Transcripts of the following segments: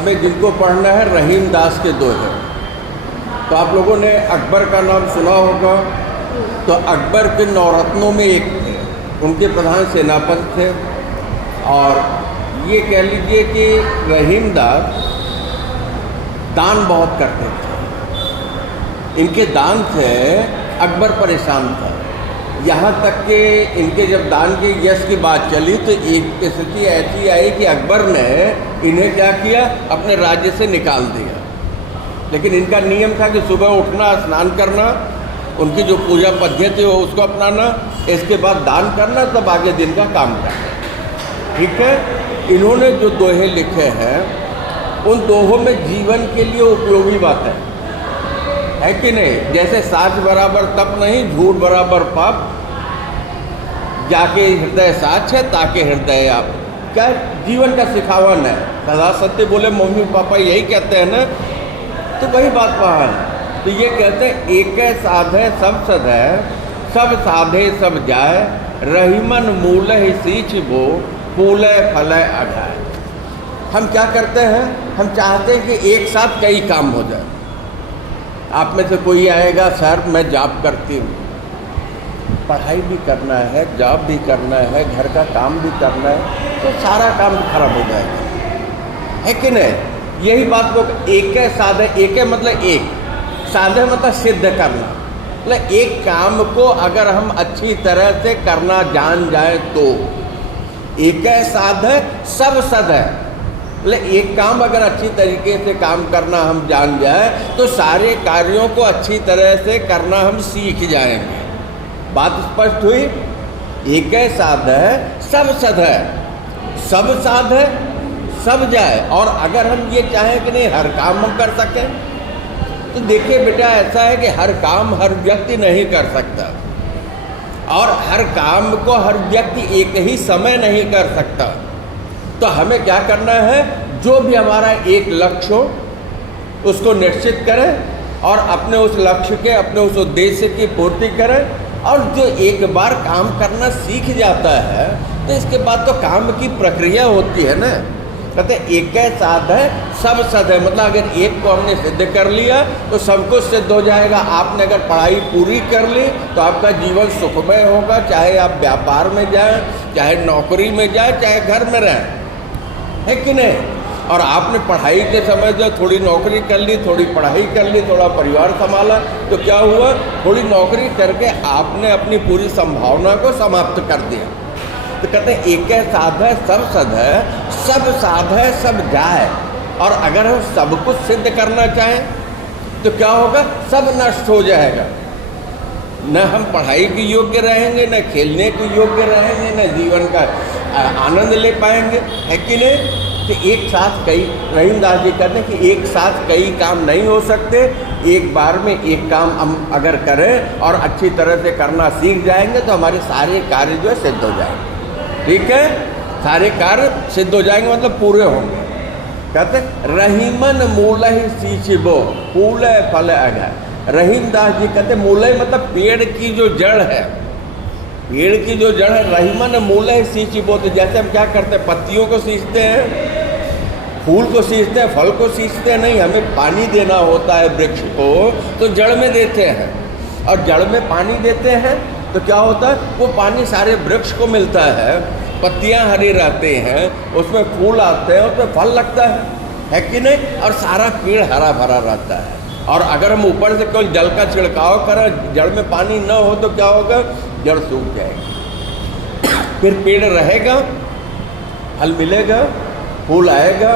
हमें जिनको पढ़ना है रहीम दास के दोहे। तो आप लोगों ने अकबर का नाम सुना होगा। तो अकबर के नौरत्नों में एक थे, उनके प्रधान सेनापति थे। और ये कह लीजिए कि रहीम दास दान बहुत करते थे। इनके दान से अकबर परेशान था। यहाँ तक कि इनके जब दान के यश की बात चली तो एक स्थिति ऐसी आई कि अकबर ने इन्हें क्या किया, अपने राज्य से निकाल दिया। लेकिन इनका नियम था कि सुबह उठना, स्नान करना, उनकी जो पूजा पद्धति हो उसको अपनाना, इसके बाद दान करना, तब आगे दिन का काम करना। ठीक है। इन्होंने जो दोहे लिखे हैं उन दोहों में जीवन के लिए उपयोगी बात है कि नहीं। जैसे साच बराबर तप नहीं, झूठ बराबर पाप, जाके हृदय साच है ताके हृदय आप, क्या जीवन का सिखावन है। सदा सत्य बोले मम्मी पापा यही कहते हैं ना, तो वही बात वहाँ है। तो ये कहते हैं एक साधे सब सधे, सब साधे सब जाए, रहीमन मूल ही सींच बो, फूले फले अढ़ाए। हम क्या करते हैं, हम चाहते हैं कि एक साथ कई काम हो जाए। आप में से कोई आएगा, सर मैं जॉब करती हूँ, पढ़ाई भी करना है, जॉब भी करना है, घर का काम भी करना है, तो सारा काम खराब हो जाएगा, है कि नहीं। यही बात को एक साधे, एक मतलब एक, साधे मतलब सिद्ध करना। मतलब एक काम को अगर हम अच्छी तरह से करना जान जाए तो एक साधे सब सद है। मतलब एक काम अगर अच्छी तरीके से काम करना हम जान जाए तो सारे कार्यों को अच्छी तरह से करना हम सीख जाएंगे। बात स्पष्ट हुई। एक साध है सब सद है, सब साध है सब जाए। और अगर हम ये चाहें कि नहीं हर काम हम कर सकें, तो देखिए बेटा ऐसा है कि हर काम हर व्यक्ति नहीं कर सकता, और हर काम को हर व्यक्ति एक ही समय नहीं कर सकता। तो हमें क्या करना है, जो भी हमारा एक लक्ष्य हो उसको निश्चित करें और अपने उस लक्ष्य के, अपने उस उद्देश्य की पूर्ति करें। और जो एक बार काम करना सीख जाता है तो इसके बाद तो काम की प्रक्रिया होती है ना। कहते एक साध है सब सद है, मतलब अगर एक को हमने सिद्ध कर लिया तो सब कुछ सिद्ध हो जाएगा। आपने अगर पढ़ाई पूरी कर ली तो आपका जीवन सुखमय होगा, चाहे आप व्यापार में जाएं, चाहे नौकरी में जाएं, चाहे घर में रहें, है कि नहीं। और आपने पढ़ाई के समय जो थोड़ी नौकरी कर ली, थोड़ी पढ़ाई कर ली, थोड़ा परिवार संभाला, तो क्या हुआ, थोड़ी नौकरी करके आपने अपनी पूरी संभावना को समाप्त कर दिया। तो कहते हैं एक साध है सब सद है, सब साध है सब जाए। और अगर हम सब कुछ सिद्ध करना चाहें तो क्या होगा, सब नष्ट हो जाएगा। न हम पढ़ाई के योग्य रहेंगे, न खेलने के योग्य रहेंगे, न जीवन का आनंद ले पाएंगे, है कि नहीं। तो एक साथ कई, रहीम दास जी कहते हैं कि एक साथ कई काम नहीं हो सकते। एक बार में एक काम हम अगर करें और अच्छी तरह से करना सीख जाएंगे तो हमारे सारे कार्य जो है सिद्ध हो जाएंगे। ठीक है, सारे कार्य सिद्ध हो जाएंगे, मतलब पूरे होंगे। कहते रहीमन मूल ही सींचबो, फूले फले अढ़ाए। रहीम दास जी कहते मूल मतलब पेड़ की जो जड़ है, पेड़ की जो जड़ है, रहीमन मूल ही सींचबो। तो जैसे हम क्या करते हैं, पत्तियों को सींचते हैं, फूल को सींचते हैं, फल को सींचते हैं, नहीं, हमें पानी देना होता है वृक्ष को, तो जड़ में देते हैं। और जड़ में पानी देते हैं तो क्या होता है, वो पानी सारे वृक्ष को मिलता है, पत्तियां हरी रहते हैं, उसमें फूल आते हैं, उसमें फल लगता है कि नहीं, और सारा पेड़ हरा भरा रहता है। और अगर हम ऊपर से कोई जल का छिड़काव करें, जड़ में पानी न हो तो क्या होगा, जड़ सूख जाएगी। फिर पेड़ रहेगा, फल मिलेगा, फूल आएगा,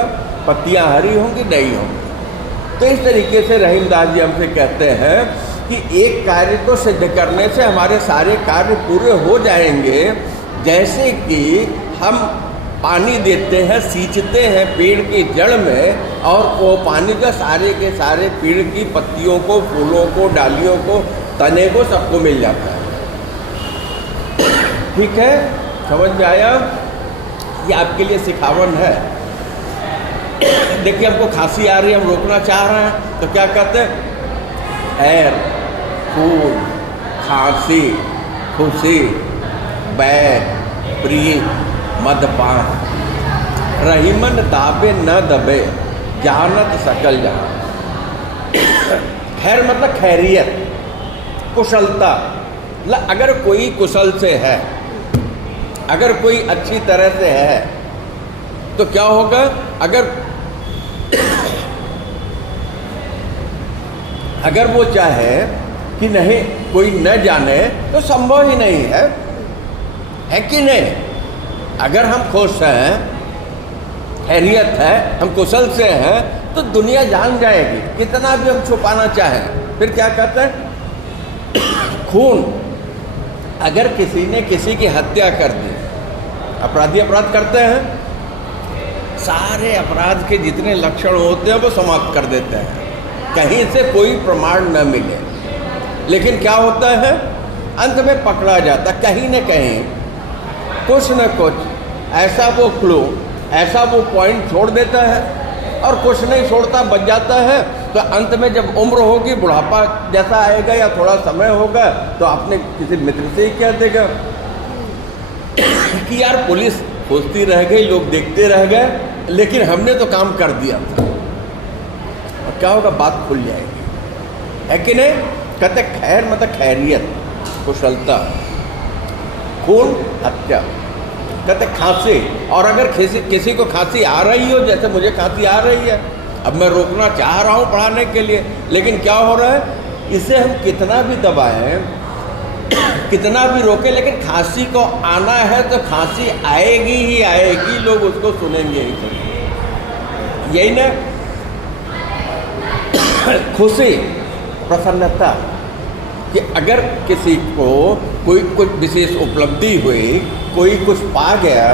पत्तियां हरी होंगी, नहीं होंगी। तो इस तरीके से रहीम दास जी हमसे कहते हैं कि एक कार्य को सिद्ध करने से हमारे सारे कार्य पूरे हो जाएंगे। जैसे कि हम पानी देते हैं, सींचते हैं पेड़ की जड़ में, और वो पानी का सारे के सारे पेड़ की पत्तियों को, फूलों को, डालियों को, तने को, सबको मिल जाता है। ठीक है, समझ में आया। ये आपके लिए सिखावन है। देखिए हमको खांसी आ रही है, हम रोकना चाह रहे हैं, तो क्या कहते हैं, एर, फूल, खांसी, खुशी, बैर, प्रिय, मदपान, रहीमन दाबे न दबे, जहानत सकल जहां। खैर मतलब खैरियत, कुशलता। मतलब अगर कोई कुशल से है, अगर कोई अच्छी तरह से है, तो क्या होगा? अगर वो चाहे कि नहीं कोई न जाने तो संभव ही नहीं है कि नहीं? अगर हम खुश हैं, खैरियत है, हम कुशल से हैं, तो दुनिया जान जाएगी, कितना भी हम छुपाना चाहें। फिर क्या कहते हैं? खून। अगर किसी ने किसी की हत्या कर दी, अपराधी अपराध करते हैं, सारे अपराध के जितने लक्षण होते हैं वो समाप्त कर देते हैं, कहीं से कोई प्रमाण न मिले। लेकिन क्या होता है? अंत में पकड़ा जाता, कहीं न कहीं कुछ न कुछ ऐसा वो क्लू, ऐसा वो पॉइंट छोड़ देता है, और कुछ नहीं छोड़ता, बच जाता है। तो अंत में जब उम्र होगी, बुढ़ापा जैसा आएगा या थोड़ा समय होगा, तो आपने किसी मित्र से ही कह देगा कि यार पुलिस खोजती रह गई, लोग देखते रह गए, लेकिन हमने तो काम कर दिया था। और क्या होगा? बात खुल जाएगी, है कि नहीं? कहते खैर मतलब खैरियत, कुशलता। खून, हत्या। कहते खांसी। और अगर किसी को खांसी आ रही हो, जैसे मुझे खांसी आ रही है, अब मैं रोकना चाह रहा हूँ पढ़ाने के लिए, लेकिन क्या हो रहा है? इसे हम कितना भी दबाएं, कितना भी रोके, लेकिन खांसी को आना है तो खांसी आएगी ही आएगी, लोग उसको सुनेंगे ही सुनेंगे। यही ना खुशी, प्रसन्नता, कि अगर किसी को कोई कुछ विशेष उपलब्धि हुई, कोई कुछ पा गया,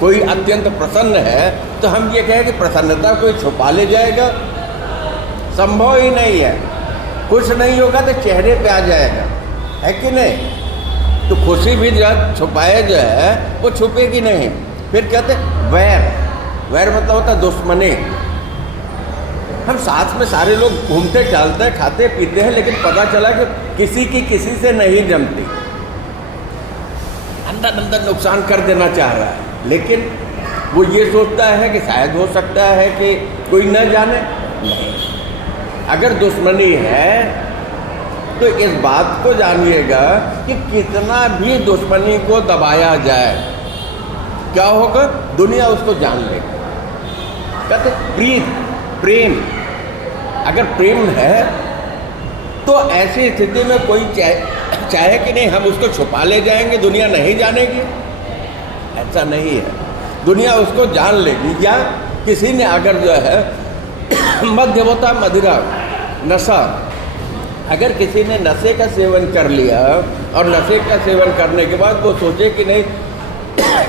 कोई अत्यंत प्रसन्न है, तो हम ये कहें कि प्रसन्नता कोई छुपा ले जाएगा? संभव ही नहीं है। कुछ नहीं होगा तो चेहरे पे आ जाएगा, है कि नहीं? तो खुशी भी जो छुपाए जो है वो छुपेगी नहीं। फिर कहते वैर। वैर मतलब होता है दुश्मनी। हम साथ में सारे लोग घूमते टहलते हैं, खाते पीते हैं, लेकिन पता चला कि किसी की किसी से नहीं जमती, अंदर अंदर नुकसान कर देना चाह रहा है, लेकिन वो ये सोचता है कि शायद हो सकता है कि कोई न जाने। नहीं, अगर दुश्मनी है तो इस बात को जानिएगा कि कितना भी दुश्मनी को दबाया जाए, क्या होगा? दुनिया उसको जान लेगी। कहते प्रीत, प्रेम। अगर प्रेम है तो ऐसी स्थिति में कोई चाहे कि नहीं हम उसको छुपा ले जाएंगे, दुनिया नहीं जानेगी? ऐसा नहीं है, दुनिया उसको जान लेगी। या किसी ने अगर जो है मद्य होता मदिरा, नशा, अगर किसी ने नशे का सेवन कर लिया और नशे का सेवन करने के बाद वो सोचे कि नहीं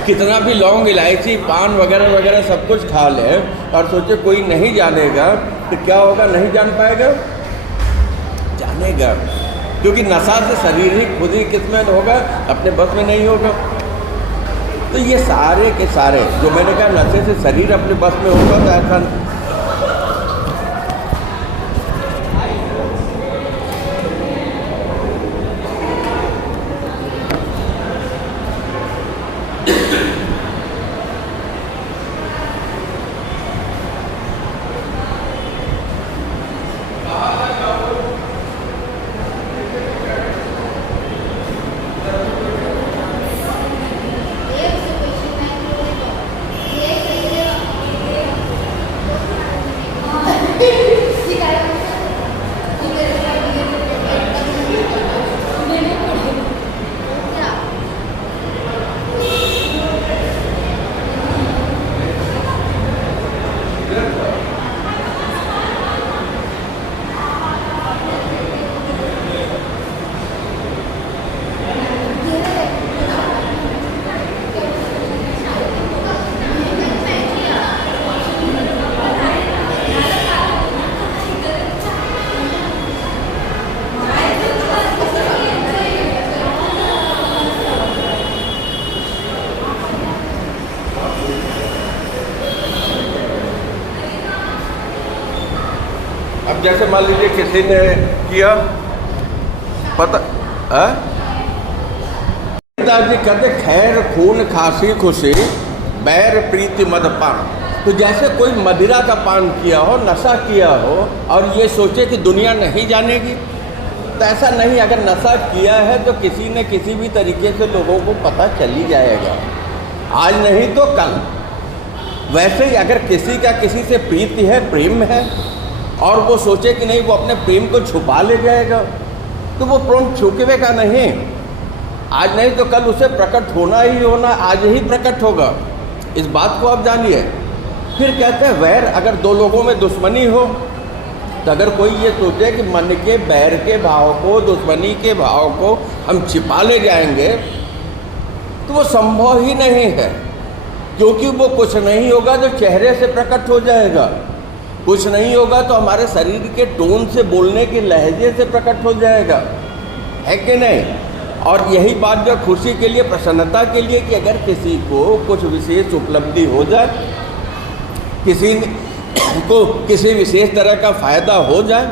कितना भी लौंग, इलायची, पान वगैरह वगैरह सब कुछ खा ले, और सोचे कोई नहीं जानेगा, तो क्या होगा? नहीं जान पाएगा? जानेगा, क्योंकि नशा से शरीर ही खुद ही किस्मत होगा, अपने बस में नहीं होगा। तो ये सारे के सारे जो मैंने कहा नशे से शरीर अपने बस में होगा, तो ऐसा अब जैसे मान लीजिए किसी ने किया पता दादी कहते खैर खून खांसी खुशी बैर प्रीति मदपान। तो जैसे कोई मदिरा का पान किया हो, नशा किया हो और ये सोचे कि दुनिया नहीं जानेगी, तो ऐसा नहीं। अगर नशा किया है तो किसी न किसी भी तरीके से लोगों को पता चल ही जाएगा, आज नहीं तो कल। वैसे ही अगर किसी का किसी से प्रीति है, प्रेम है, और वो सोचे कि नहीं वो अपने प्रेम को छुपा ले जाएगा, तो वो प्रेम छुपेगा नहीं। आज नहीं तो कल उसे प्रकट होना ही होना, आज ही प्रकट होगा। इस बात को आप जानिए। फिर कहते हैं वैर, अगर दो लोगों में दुश्मनी हो, तो अगर कोई ये सोचे कि मन के बैर के भाव को, दुश्मनी के भाव को हम छिपा ले जाएंगे, तो वो संभव ही नहीं है। क्योंकि वो कुछ नहीं होगा जो चेहरे से प्रकट हो जाएगा, कुछ नहीं होगा तो हमारे शरीर के टोन से, बोलने के लहजे से प्रकट हो जाएगा, है कि नहीं। और यही बात जो खुशी के लिए, प्रसन्नता के लिए, कि अगर किसी को कुछ विशेष उपलब्धि हो जाए, किसी को किसी विशेष तरह का फ़ायदा हो जाए,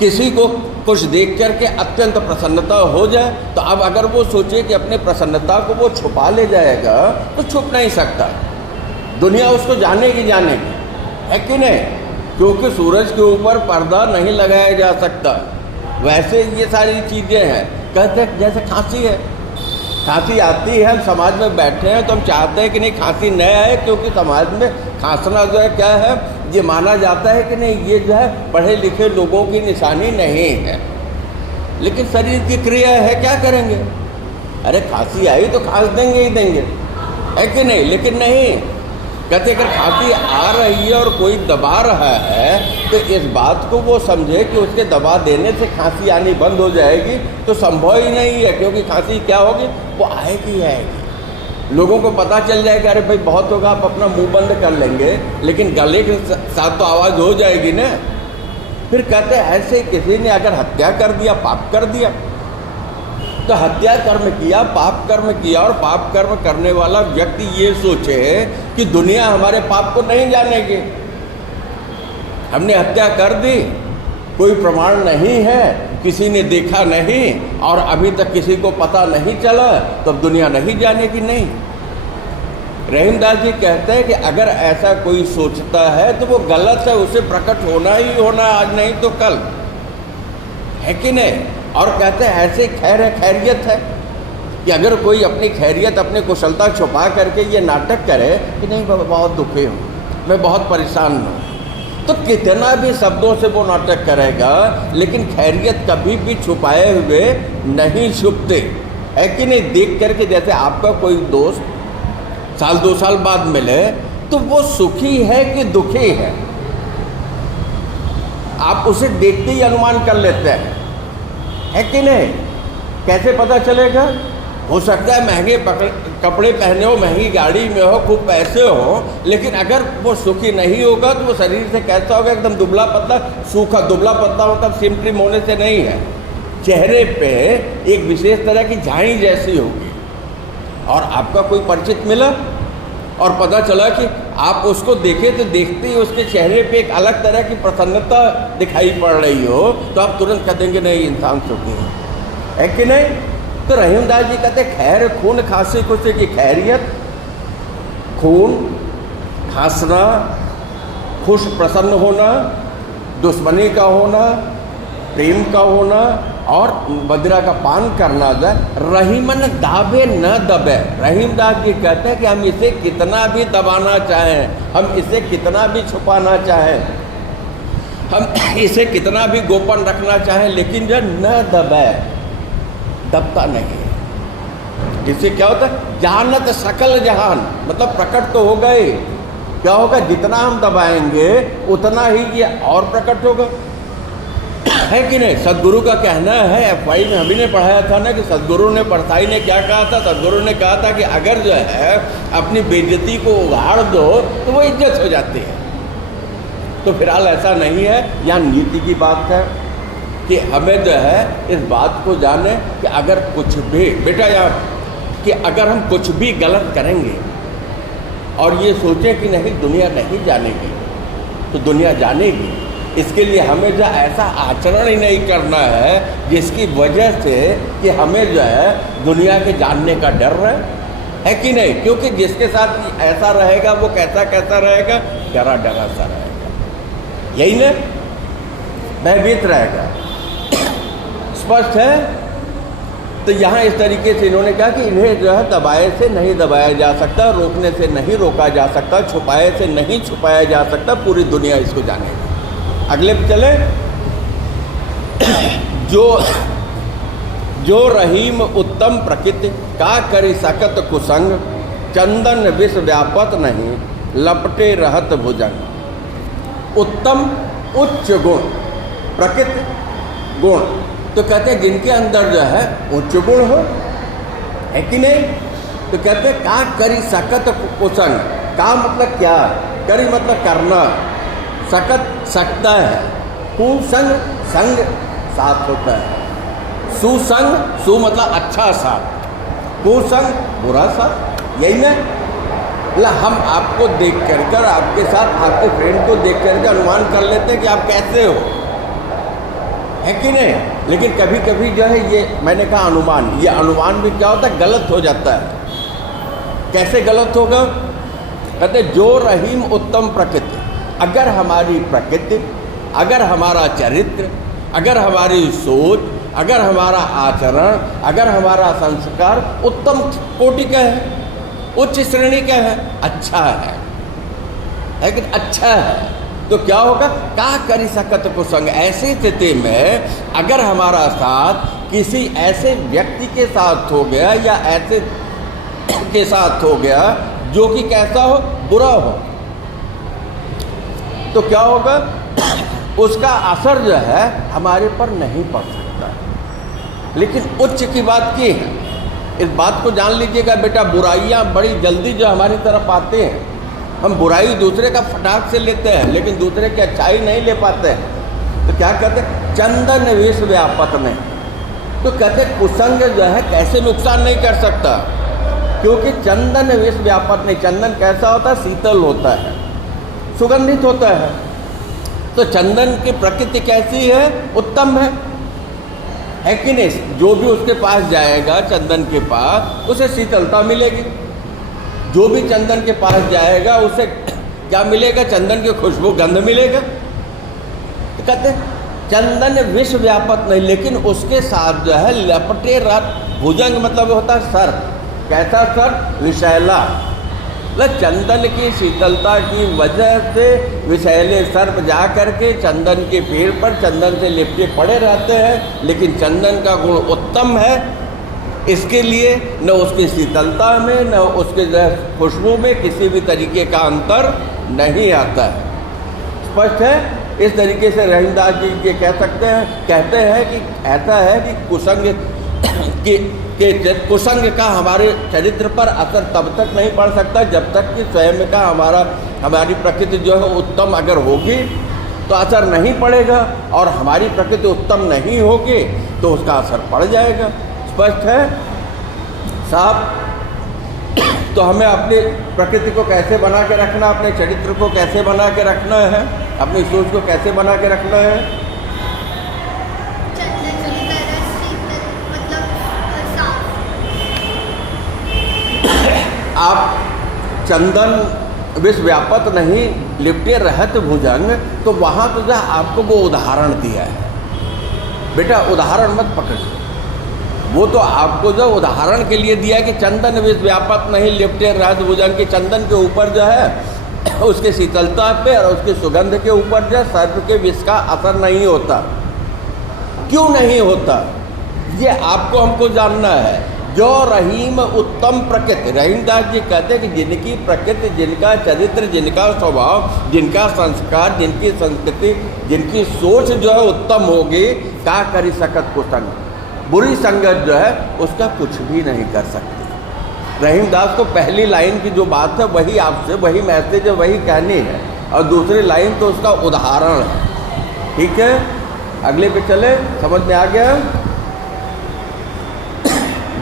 किसी को कुछ देख कर के अत्यंत प्रसन्नता हो जाए, तो अब अगर वो सोचे कि अपने प्रसन्नता को वो छुपा ले जाएगा, तो छुप नहीं सकता। दुनिया उसको जानेगी, है कि नहीं। क्योंकि सूरज के ऊपर पर्दा नहीं लगाया जा सकता। वैसे ये सारी चीज़ें हैं। कहते हैं जैसे खांसी है, खांसी आती है, हम समाज में बैठे हैं तो हम चाहते हैं कि नहीं खांसी न आए, क्योंकि समाज में खांसना जो है क्या है, ये माना जाता है कि नहीं ये जो है पढ़े लिखे लोगों की निशानी नहीं है। लेकिन शरीर की क्रिया है, क्या करेंगे। अरे खांसी आई तो खांस देंगे ही देंगे, है कि नहीं। लेकिन नहीं, कहते अगर खांसी आ रही है और कोई दबा रहा है, तो इस बात को वो समझे कि उसके दबा देने से खांसी आनी बंद हो जाएगी, तो संभव ही नहीं है। क्योंकि खांसी क्या होगी, वो आएगी आएगी, लोगों को पता चल जाएगा। अरे भाई बहुत होगा, आप अपना मुंह बंद कर लेंगे, लेकिन गले के साथ तो आवाज़ हो जाएगी ना। फिर कहते हैं ऐसे किसी ने अगर हत्या कर दिया, पाप कर दिया, तो हत्या कर्म किया, पाप कर्म किया, और पाप कर्म करने वाला व्यक्ति ये सोचे कि दुनिया हमारे पाप को नहीं जानेगी। हमने हत्या कर दी, कोई प्रमाण नहीं है, किसी ने देखा नहीं, और अभी तक किसी को पता नहीं चला, तो दुनिया नहीं जानेगी। नहीं, रहीमदास जी कहते हैं कि अगर ऐसा कोई सोचता है तो वो गलत है, उसे प्रकट होना ही होना, आज नहीं तो कल, है कि नहीं। और कहते हैं ऐसे खैर है, खैरियत है, कि अगर कोई अपनी खैरियत, अपनी कुशलता छुपा करके ये नाटक करे कि नहीं बाबा बहुत दुखी हूँ, मैं बहुत परेशान हूँ, तो कितना भी शब्दों से वो नाटक करेगा, लेकिन खैरियत कभी भी छुपाए हुए नहीं छुपते, है कि नहीं। देख करके जैसे आपका कोई दोस्त साल 2 साल बाद मिले, तो वो सुखी है कि दुखी है, आप उसे देखते ही अनुमान कर लेते हैं, है कि नहीं। कैसे पता चलेगा। हो सकता है महंगे कपड़े पहने हो, महंगी गाड़ी में हो, खूब पैसे हो, लेकिन अगर वो सुखी नहीं होगा तो वो शरीर से कैसा होगा, एकदम दुबला पतला, सूखा। दुबला पतला मतलब सिम्प्रिम होने से नहीं है, चेहरे पे एक विशेष तरह की झाई जैसी होगी। और आपका कोई परिचित मिला और पता चला कि आप उसको देखे, तो देखते ही उसके चेहरे पे एक अलग तरह की प्रसन्नता दिखाई पड़ रही हो, तो आप तुरंत कह देंगे नहीं इंसान सुखी है कि नहीं। तो रहीमदास जी कहते खैर खून खांसी खुशी की खैरियत, खून खांसना, खुश प्रसन्न होना, दुश्मनी का होना, प्रेम का होना, और मदिरा का पान करना जाए, रहीमन दाबे न दबे। रहीमदास जी कहते हैं कि हम इसे कितना भी दबाना चाहें, हम इसे कितना भी छुपाना चाहें, हम इसे कितना भी गोपन रखना चाहें, लेकिन जो न दबे, दबता नहीं है। इससे क्या होता है, जहानत सकल जहान, मतलब प्रकट तो हो गए। क्या होगा, जितना हम दबाएंगे उतना ही ये और प्रकट होगा, है कि नहीं। सदगुरु का कहना है, FI में हम ही ने पढ़ाया था ना, कि सदगुरु ने, परसाई ने क्या कहा था। सदगुरु ने कहा था कि अगर जो है अपनी बेइज्जती को उगाड़ दो तो वो इज्जत हो जाती है। तो फिलहाल ऐसा नहीं है, यहाँ नीति की बात है कि हमें जो है इस बात को जाने कि अगर कुछ भी, बेटा यहाँ, कि अगर हम कुछ भी गलत करेंगे और ये सोचें कि नहीं दुनिया नहीं जानेगी, तो दुनिया जानेगी। इसके लिए हमें जो ऐसा आचरण ही नहीं करना है जिसकी वजह से कि हमें जो है दुनिया के जानने का डर है, है कि नहीं? क्योंकि जिसके साथ ऐसा रहेगा वो कैसा कैसा रहेगा, डरा डरा सा रहेगा, यही ना, भयभीत रहेगा। स्पष्ट है। तो यहाँ इस तरीके से इन्होंने कहा कि इन्हें जो है दबाए से नहीं दबाया जा सकता, रोकने से नहीं रोका जा सकता, छुपाए से नहीं छुपाया जा सकता, पूरी दुनिया इसको जानेगी। अगले पे चले। जो रहीम उत्तम प्रकृति का करी सकत कुसंग, चंदन विष व्यापत नहीं लपटे रहत भुजंग। उत्तम उच्च गुण, प्रकृति गुण, तो कहते हैं जिनके अंदर जो है उच्च गुण हो, है कि नहीं? तो कहते हैं का करी सकत कुसंग। का मतलब क्या? करी मतलब करना, सकत सकता है, कुसंग संग साथ होता है, सुसंग सु मतलब अच्छा साथ, कुसंग बुरा साथ, यही ना। हम आपको देख कर आपके साथ आपके फ्रेंड को देख करके अनुमान कर लेते हैं कि आप कैसे हो, है कि नहीं? लेकिन कभी कभी जो है ये मैंने कहा अनुमान, ये अनुमान भी क्या होता है, गलत हो जाता है। कैसे गलत होगा? कहते जो रहीम उत्तम प्रकृति, अगर हमारी प्रकृति, अगर हमारा चरित्र, अगर हमारी सोच, अगर हमारा आचरण, अगर हमारा संस्कार उत्तम कोटि का है, उच्च श्रेणी का है, अच्छा है, लेकिन अच्छा है, तो क्या होगा? का करी सकत कुसंग। ऐसी स्थिति में अगर हमारा साथ किसी ऐसे व्यक्ति के साथ हो गया या ऐसे के साथ हो गया जो कि कैसा हो, बुरा हो, तो क्या होगा? उसका असर जो है हमारे पर नहीं पड़ सकता। लेकिन उच्च की बात की है, इस बात को जान लीजिएगा बेटा, बुराइयां बड़ी जल्दी जो हमारी तरफ आते हैं, हम बुराई दूसरे का फटाक से लेते हैं लेकिन दूसरे की अच्छाई नहीं ले पाते हैं। तो क्या कहते हैं? चंदन विष व्यापत में। तो कहते कुसंग जो है कैसे नुकसान नहीं कर सकता, क्योंकि चंदन विष व्यापत नहीं। चंदन कैसा होता है? शीतल होता है, सुगंधित होता है। तो चंदन की प्रकृति कैसी है? उत्तम है कि नहीं? जो भी उसके पास जाएगा चंदन के पास, उसे शीतलता मिलेगी। जो भी चंदन के पास जाएगा उसे क्या मिलेगा? चंदन की खुशबू, गंध मिलेगा। तो कहते चंदन विष व्यापत नहीं, लेकिन उसके साथ जो है लपटे रत भुजंग, मतलब होता है सर। कैसा सर? विषैला। चंदन की शीतलता की वजह से विषैले सर्प जा करके चंदन के पेड़ पर चंदन से लिपटे पड़े रहते हैं, लेकिन चंदन का गुण उत्तम है। इसके लिए न उसकी शीतलता में न उसके खुशबू में किसी भी तरीके का अंतर नहीं आता है। स्पष्ट है। इस तरीके से रहीमदास जी ये कह सकते हैं, कहते हैं कि ऐसा है कि कुसंग के कुसंग का हमारे चरित्र पर असर तब तक नहीं पड़ सकता जब तक कि स्वयं का हमारी प्रकृति जो है उत्तम अगर होगी तो असर नहीं पड़ेगा, और हमारी प्रकृति उत्तम नहीं होगी तो उसका असर पड़ जाएगा। स्पष्ट है साहब। तो हमें अपनी प्रकृति को कैसे बना के रखना, अपने चरित्र को कैसे बना के रखना है, अपनी सोच को कैसे बना के रखना है? आप चंदन विष व्यापत नहीं लिपटे रहत भुजंग, तो वहाँ तो जो आपको वो उदाहरण दिया है बेटा, उदाहरण मत पकड़िए। वो तो आपको जो उदाहरण के लिए दिया है कि चंदन विष व्यापत नहीं लिपटे रहत भुजंग, के चंदन के ऊपर जो है उसके शीतलता पे और उसके सुगंध के ऊपर जो सर्प के विष का असर नहीं होता। क्यों नहीं होता ये आपको हमको जानना है। जो रहीम उत्तम प्रकृति, रहीमदास जी कहते हैं कि जिनकी प्रकृति, जिनका चरित्र, जिनका स्वभाव, जिनका संस्कार, जिनकी संस्कृति, जिनकी सोच जो है उत्तम होगी, क्या करी सकत कुसंग, बुरी संगत जो है उसका कुछ भी नहीं कर सकती। रहीमदास को पहली लाइन की जो बात है वही आपसे वही मैसेज है, वही कहनी है, और दूसरी लाइन तो उसका उदाहरण है। ठीक है, अगले पे चले, समझ में आ गया।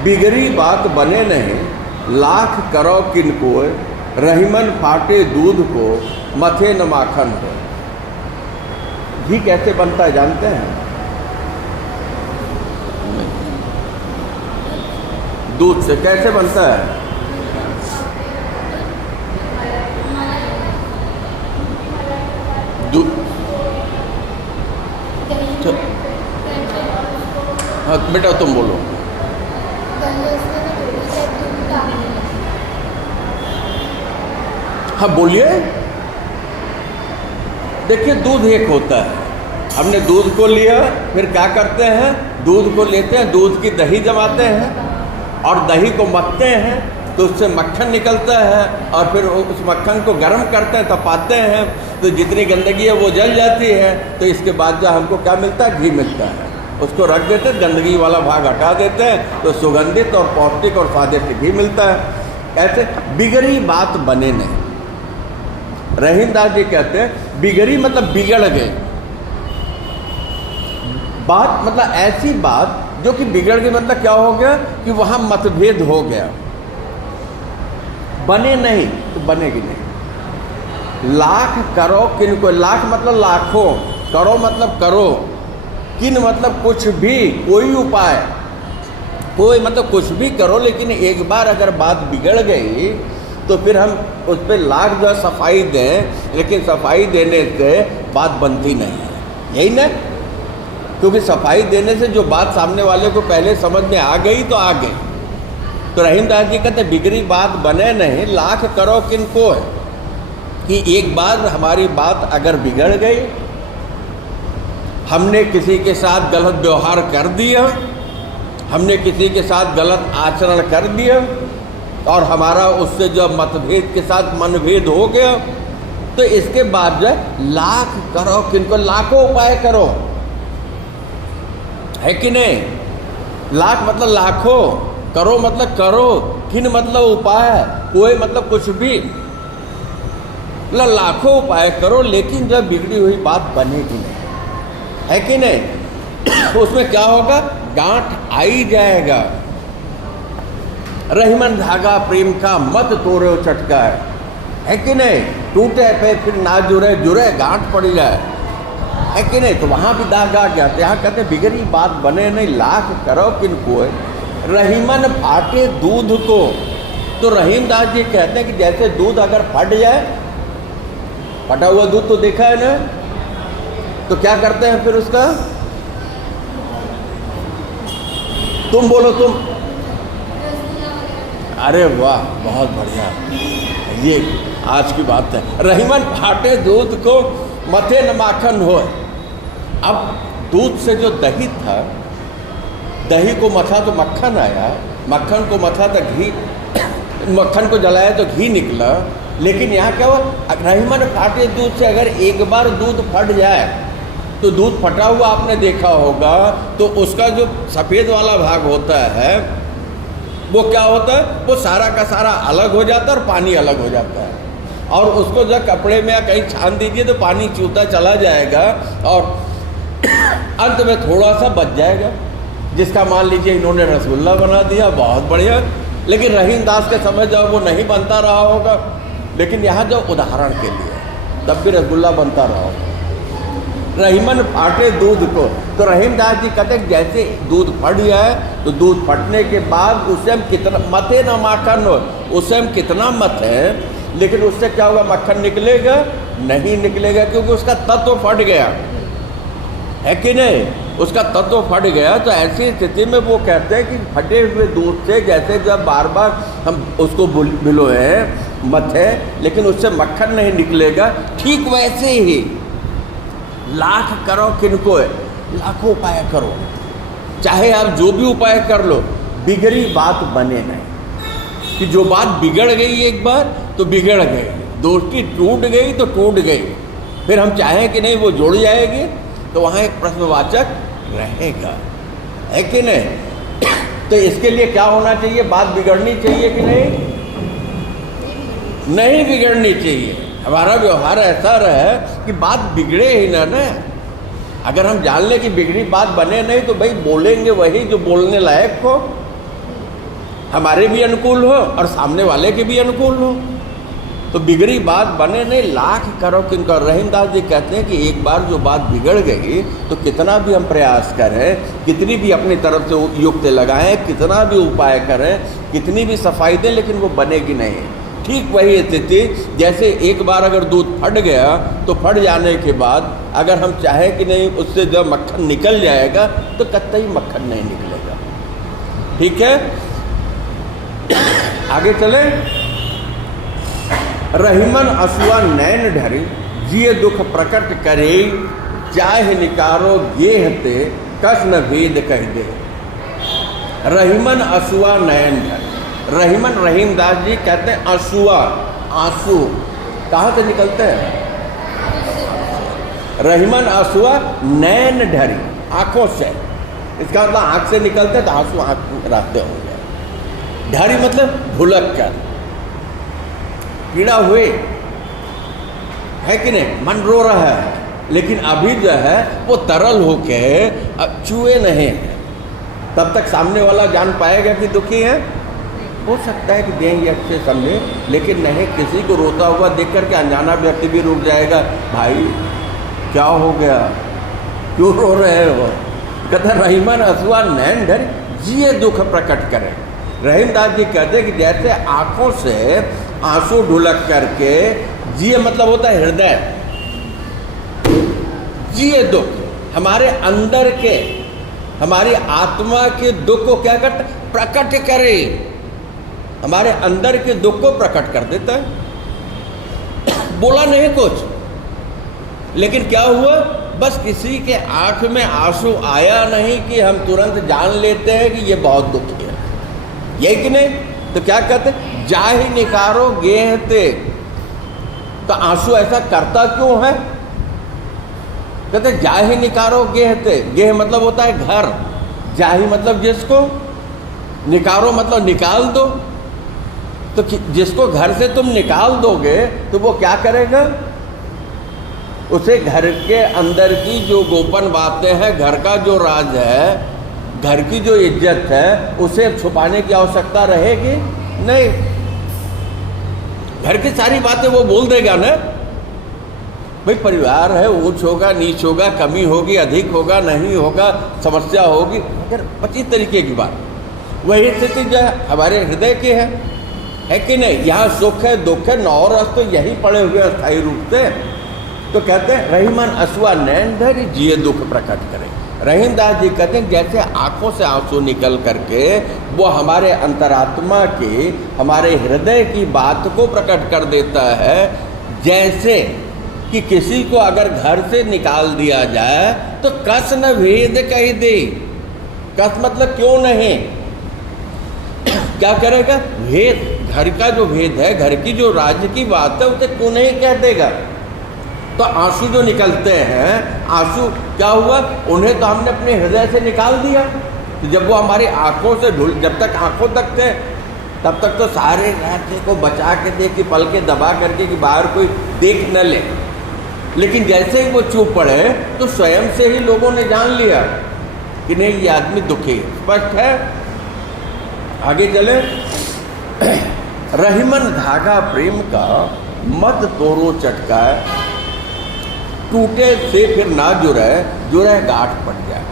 बिगड़ी बात बने नहीं, लाख करो किनको, रहीमन फाटे दूध को, मथे न माखन हो। घी कैसे बनता है जानते हैं? दूध से। कैसे बनता है? हाँ बेटा तुम बोलो। हाँ बोलिए। देखिए दूध एक होता है, हमने दूध को लिया, फिर क्या करते हैं, दूध को लेते हैं, दूध की दही जमाते हैं और दही को मथते हैं तो उससे मक्खन निकलता है और फिर उस मक्खन को गर्म करते हैं, तपाते हैं तो जितनी गंदगी है वो जल जाती है। तो इसके बाद जो हमको क्या मिलता है, घी मिलता है। उसको रख देते हैं, गंदगी वाला भाग हटा देते हैं तो सुगंधित और पौष्टिक और स्वादिष्ट घी मिलता है। ऐसे बिगड़ी बात बने नहीं। रहीम दास जी कहते हैं बिगड़ी मतलब बिगड़ गए, बात मतलब ऐसी बात जो कि बिगड़ गई, मतलब क्या हो गया कि वहाँ मतभेद हो गया। बने नहीं तो बनेगी नहीं। लाख करो किन को, लाख मतलब लाखों, करो मतलब करो, किन मतलब कुछ भी, कोई उपाय, कोई मतलब कुछ भी करो, लेकिन एक बार अगर बात बिगड़ गई तो फिर हम उस पर लाख जो सफाई दें, लेकिन सफाई देने से बात बनती नहीं है, यही ना। क्योंकि सफाई देने से जो बात सामने वाले को पहले समझ में आ गई तो आ गई। तो रहीम दास जी कहते बिगड़ी बात बने नहीं, लाख करो किनको है, कि एक बार हमारी बात अगर बिगड़ गई, हमने किसी के साथ गलत व्यवहार कर दिया, हमने किसी के साथ गलत आचरण कर दिया और हमारा उससे जो मतभेद के साथ मनभेद हो गया, तो इसके बाद जो लाख करो किनको, लाखों उपाय करो, है कि नहीं। लाख मतलब लाखों, करो मतलब करो, किन मतलब उपाय, कोई मतलब कुछ भी, मतलब लाखों उपाय करो, लेकिन जब बिगड़ी हुई बात बनेगी नहीं, है कि नहीं। उसमें क्या होगा, गांठ आई जाएगा। रहीमन धागा प्रेम का मत तोड़ो चटका है कि नहीं। टूटे पे फिर ना जुड़े, जुड़े गांठ पड़ जाए, है कि नहीं। तो वहाँ भी दाग आ गया। यहाँ कहते बिगड़ी बात बने नहीं, लाख करो किनको, रहीमन फाटे दूध को। तो रहीम दास जी कहते हैं कि जैसे दूध अगर फट जाए, फटा हुआ दूध तो देखा है ना, तो क्या करते हैं फिर उसका, तुम बोलो तुम। अरे वाह बहुत बढ़िया, ये आज की बात है। रहीमन फाटे दूध को मथे न माखन हो। अब दूध से जो दही था, दही को मथा तो मक्खन आया, मक्खन को मथा तो घी, मक्खन को जलाया तो घी निकला। लेकिन यहाँ क्या हुआ, रहीमन फाटे दूध से अगर एक बार दूध फट जाए, तो दूध फटा हुआ आपने देखा होगा, तो उसका जो सफ़ेद वाला भाग होता है वो क्या होता है, वो सारा का सारा अलग हो जाता है और पानी अलग हो जाता है। और उसको जब कपड़े में या कहीं छान दीजिए तो पानी चूता चला जाएगा और अंत में थोड़ा सा बच जाएगा, जिसका मान लीजिए इन्होंने रसगुल्ला बना दिया, बहुत बढ़िया। लेकिन रहीम दास के समय जब वो नहीं बनता रहा होगा, लेकिन यहाँ जो उदाहरण के लिए तब भी रसगुल्ला बनता रहा होगा। रहीमन फाटे दूध को, तो रहीम दास जी कहते हैं जैसे दूध फट जाए, तो दूध फटने के बाद उससे हम कितना मथे ना माखन हो, उससे हम कितना मत है, लेकिन उससे क्या होगा, मक्खन निकलेगा नहीं निकलेगा, क्योंकि उसका तत्व फट गया, है कि नहीं। उसका तत्व फट गया। तो ऐसी स्थिति में वो कहते हैं कि फटे हुए दूध से जैसे जब बार बार हम उसको भिलोए मथे, लेकिन उससे मक्खन नहीं निकलेगा, ठीक वैसे ही लाख करो किनको है, लाखों उपाय करो, चाहे आप जो भी उपाय कर लो, बिगड़ी बात बने नहीं। कि जो बात बिगड़ गई एक बार तो बिगड़ गई, दोस्ती टूट गई तो टूट गई, फिर हम चाहें कि नहीं वो जुड़ जाएगी, तो वहाँ एक प्रश्नवाचक रहेगा, है कि नहीं। तो इसके लिए क्या होना चाहिए, बात बिगड़नी चाहिए कि नहीं, नहीं बिगड़नी चाहिए। हमारा व्यवहार ऐसा रहे कि बात बिगड़े ही ना। अगर हम जान लें कि बिगड़ी बात बने नहीं, तो भाई बोलेंगे वही जो बोलने लायक हो, हमारे भी अनुकूल हो और सामने वाले के भी अनुकूल हो। तो बिगड़ी बात बने नहीं, लाख करो किनको। रहीम दास जी कहते हैं कि एक बार जो बात बिगड़ गई, तो कितना भी हम प्रयास करें, कितनी भी अपनी तरफ से युक्ति लगाएं, कितना भी उपाय करें, कितनी भी सफाई दें, लेकिन वो बनेगी नहीं। ठीक वही स्थिति जैसे एक बार अगर दूध फट गया तो फट जाने के बाद अगर हम चाहें कि नहीं उससे जब मक्खन निकल जाएगा तो कतई मक्खन नहीं निकलेगा। ठीक है, आगे चले। रहीमन असुआ नैन ढरी जिए दुख प्रकट करे, चाहे निकारो गेहते कस न भेद कह दे। रहीमन असुआ नैन ढरी, रहीमन रहीम दास जी कहते हैं असुआ, आंसू कहाँ से निकलते हैं? रहीमन असुआ नैन ढरी, आंखों से, इसका मतलब आंख से निकलते हैं तो आंसू आंख रास्ते होंगे। ढरी मतलब भुलक कर, पीड़ा हुए है कि नहीं, मन रो रहा है, लेकिन अभी जो है वो तरल होके अब चूहे नहीं, तब तक सामने वाला जान पाएगा कि दुखी है। हो सकता है कि देंगे अच्छे समझे, लेकिन नहीं, किसी को रोता हुआ देख करके अनजाना व्यक्ति भी रुक जाएगा, भाई क्या हो गया, क्यों रो रहे हो? कहते रहीमन असुआ नैन ढरी जिए दुख प्रकट करें। रहीम दास जी कहते कि जैसे आंखों से आंसू ढुलक करके, जिए मतलब होता है हृदय, जिए दुख हमारे अंदर के, हमारी आत्मा के दुख को क्या करता है? प्रकट करे, हमारे अंदर के दुख को प्रकट कर देता है। बोला नहीं कुछ, लेकिन क्या हुआ, बस किसी के आंख में आंसू आया नहीं कि हम तुरंत जान लेते हैं कि ये बहुत दुखी है, यही कि नहीं? तो क्या कहते, जाहि निकारो गेहते, तो आंसू ऐसा करता क्यों है? कहते जाहि निकारो गेहते, गेह मतलब होता है घर, जाहि मतलब जिसको, निकारो मतलब निकाल दो, तो जिसको घर से तुम निकाल दोगे तो वो क्या करेगा? उसे घर के अंदर की जो गोपन बातें हैं, घर का जो राज है, घर की जो इज्जत है, उसे छुपाने की आवश्यकता रहेगी नहीं। घर की सारी बातें वो बोल देगा ना, भाई परिवार है, ऊंच होगा नीच होगा, कमी होगी अधिक होगा नहीं होगा, समस्या होगी, अगर 25 तरीके की बात। वही स्थिति जो है हमारे हृदय की है कि नहीं? यहाँ सुख है दुख है, नौ रस तो यही पड़े हुए अस्थायी रूप से। तो कहते हैं रहीमन असुआ नैन ढरी जिए दुख प्रकट करे। रहीम दास जी कहते हैं जैसे आंखों से आंसू निकल करके वो हमारे अंतरात्मा की, हमारे हृदय की बात को प्रकट कर देता है, जैसे कि किसी को अगर घर से निकाल दिया जाए तो कस न भेद कह दे। कस मतलब क्यों नहीं, क्या करेगा? भेद, घर का जो भेद है, घर की जो राज्य की बात है, उसे क्यों नहीं कह देगा? तो आंसू जो निकलते हैं, आंसू क्या हुआ, उन्हें तो हमने अपने हृदय से निकाल दिया। तो जब वो हमारी आंखों से जब तक आंखों तक थे तब तक तो सारे राज्य को बचा के दे कि पल के दबा करके कि बाहर कोई देख न ले, लेकिन जैसे ही वो चुप पड़े तो स्वयं से ही लोगों ने जान लिया कि नहीं ये आदमी दुखी है। स्पष्ट है, आगे चले। रहीमन धागा प्रेम का मत तोरो चटका, टूटे से फिर ना जुड़े, जुड़े गांठ पड़ जाए।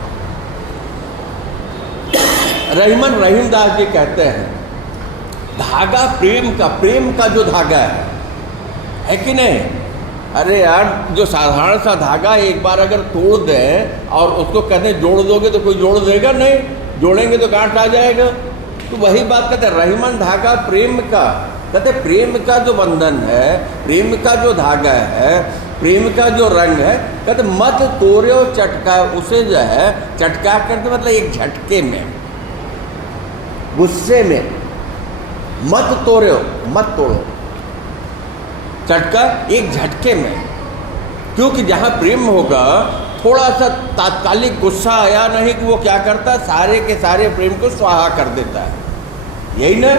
रहीमन रहीम दास जी कहते हैं धागा प्रेम का जो धागा है कि नहीं? अरे यार, जो साधारण सा धागा एक बार अगर तोड़ दें और उसको कहते हैं जोड़ दोगे तो कोई जोड़ देगा नहीं, जोड़ेंगे तो गांठ आ जाएगा। तो वही बात कहते हैं रहीमन धागा प्रेम का, कहते प्रेम का जो बंधन है, प्रेम का जो धागा है, प्रेम का जो रंग है, कहते मत तोड़ो चटका, उसे जो है चटका करते मतलब एक झटके में, गुस्से में, मत तोड़ो, मत तोड़ो, चटका एक झटके में। क्योंकि जहाँ प्रेम होगा थोड़ा सा तात्कालिक गुस्सा आया नहीं कि वो क्या करता है, सारे के सारे प्रेम को स्वाहा कर देता है, यही ना?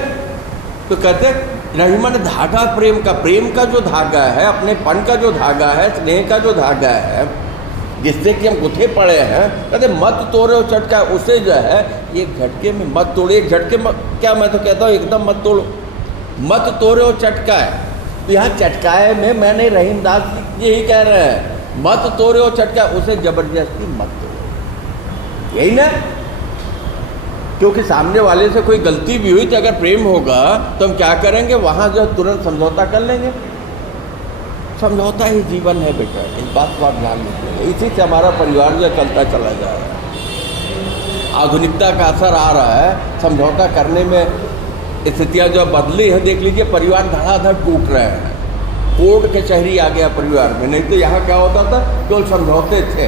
तो कहते रहीमन धागा प्रेम का जो धागा है, अपनेपन का जो धागा है, स्नेह का जो धागा है, जिससे कि हम गुथे पड़े हैं, कहते मत तोड़ो चटका, उसे जो है एक झटके में मत तोड़ो। एक झटके में क्या, मैं तो कहता हूँ एकदम मत तोड़ो, मत तोड़ो चटका है। तो यहाँ चटकाए में मैंने रहीम दास यही कह रहे हैं, मत तोड़ो चटका, उसे जबरदस्ती मत तोड़ो, यही ना? क्योंकि सामने वाले से कोई गलती भी हुई तो अगर प्रेम होगा तो हम क्या करेंगे, वहाँ जो तुरंत समझौता कर लेंगे। समझौता ही जीवन है बेटा, इस बात को आप ध्यान रखिए। इसी से हमारा परिवार जो चलता चला जा रहा है। आधुनिकता का असर आ रहा है, समझौता करने में स्थितियाँ जो बदली हैं, देख लीजिए परिवार धड़ाधड़ टूट रहे हैं। कोर्ट कचहरी आ गया परिवार में, नहीं तो यहाँ क्या होता था, केवल समझौते थे।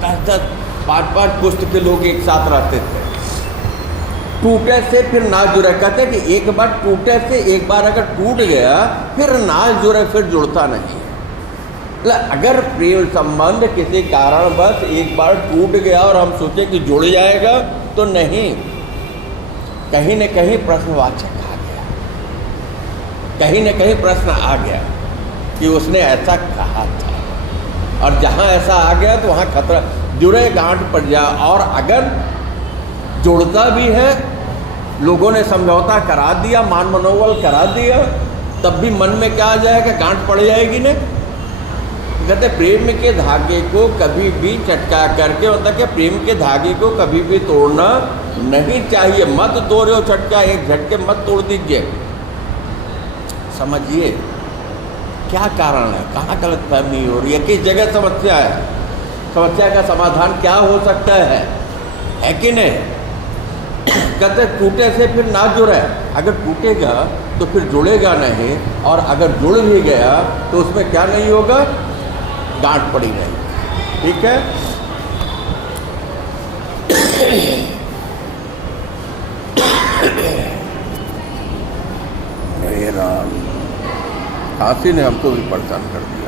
10-10, 5-5 पुस्त के लोग एक साथ रहते थे। टूटे से फिर ना जुड़े, कहते कि एक बार टूटे से, एक बार अगर टूट गया फिर ना जुड़े, फिर जुड़ता नहीं है। अगर प्रेम संबंध किसी कारणवश एक बार टूट गया और हम सोचे कि जुड़ जाएगा, तो नहीं, कहीं न कहीं प्रश्नवाचक आ गया, कहीं न कहीं प्रश्न आ गया कि उसने ऐसा कहा था। और जहाँ ऐसा आ गया तो वहाँ खतरा, जुड़े गांठ पड़ जा। और अगर जुड़ता भी है, लोगों ने समझौता करा दिया, मान मनोबल करा दिया, तब भी मन में क्या आ जाएगा, गांठ पड़ जाएगी ना। कहते प्रेम के धागे को कभी भी चटका करके, मतलब कि प्रेम के धागे को कभी भी तोड़ना नहीं चाहिए। मत तोड़ो चटका, एक झटके मत तोड़ दीजिए। समझिए क्या कारण है, कहाँ गलतफहमी हो रही है, किस जगह समस्या है, समस्या का समाधान क्या हो सकता है कि नहीं। कहते टूटे से फिर ना जुड़े, अगर टूटेगा तो फिर जुड़ेगा नहीं, और अगर जुड़ भी गया तो उसमें क्या नहीं होगा, गांठ पड़ी रहेगी। ठीक है। हे राम, खांसी ने हमको भी परेशान कर दिया।